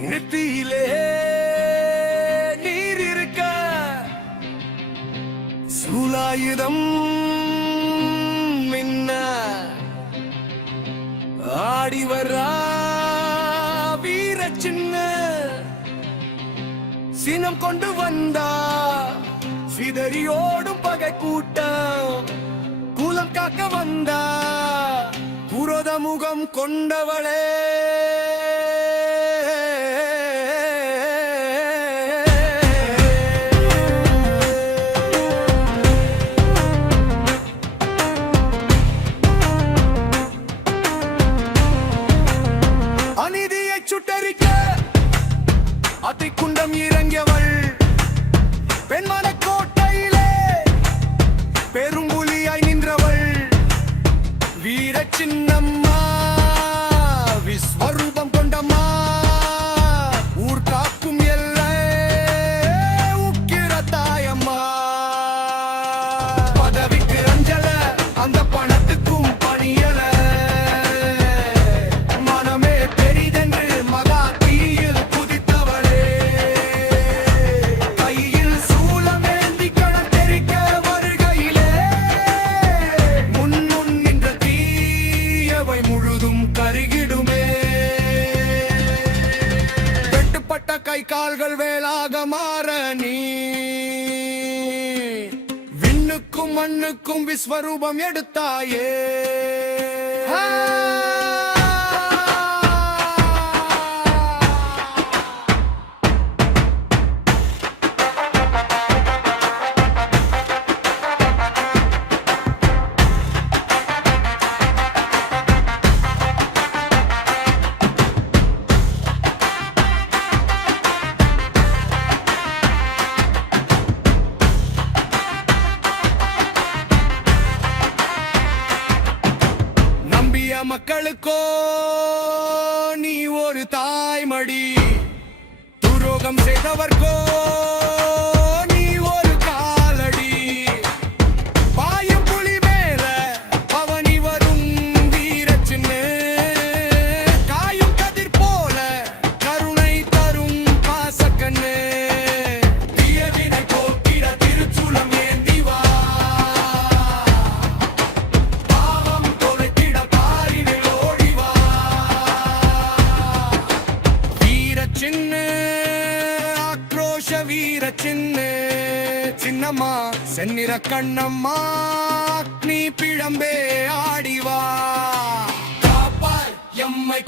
நெத்தியிலே நீர் இருக்க சூலாயுதம் மின்ன ஆடி வரா வீர சின்ன சினம் கொண்டு வந்தா சிதறியோடும் பகை கூட்டம் குலம் காக்க வந்தா புரோத முகம் கொண்டவளே அநீதியை சுட்டரிக்க அத்தை குண்டம் இறங்கியவள் பெண்மன கோட்டையிலே பெரும்புலியாய் நின்றவள் வீர சின்னம்மா விஸ்வரூபம் கொண்டம்மா ஊர் காக்கும் எல்லை உக்கிர தாயம்மா பதவிக்கு அஞ்சல அந்த பணத்துக்கும் பணியல மனமே பெரிதென்று மகா தீயில் குதித்தவளே கையில் சூலமேந்தி களம் தெரிக்க வருகையிலே முன் நின்ற தீயவை முழுதும் கருகிடுமே வெட்டுப்பட்ட கை கால்கள் வேலாக மாற நீ விண்ணுக்கும் மண்ணுக்கும் விஸ்வரூபம் எடுத்தாயே மக்களுக்கோ நீ ஒரு தாய்மடி துரோகம் செய்தவர்கோ நீ ஒரு காலடி பாயும் புலி மேல பவனி வரும் வீர சின்ன காயும் கதிர் போல கருணை தரும் பாசக்கண்ணு தீயவினை போக்கிட திருச்சூலம் ஏந்தி வா சின்ன ஆக்ரோஷ வீர சின்ன சின்னம்மா செந்நிற கண்ணம்மா நீ பிழம்பே ஆடிவா காப்பாய் எம்மை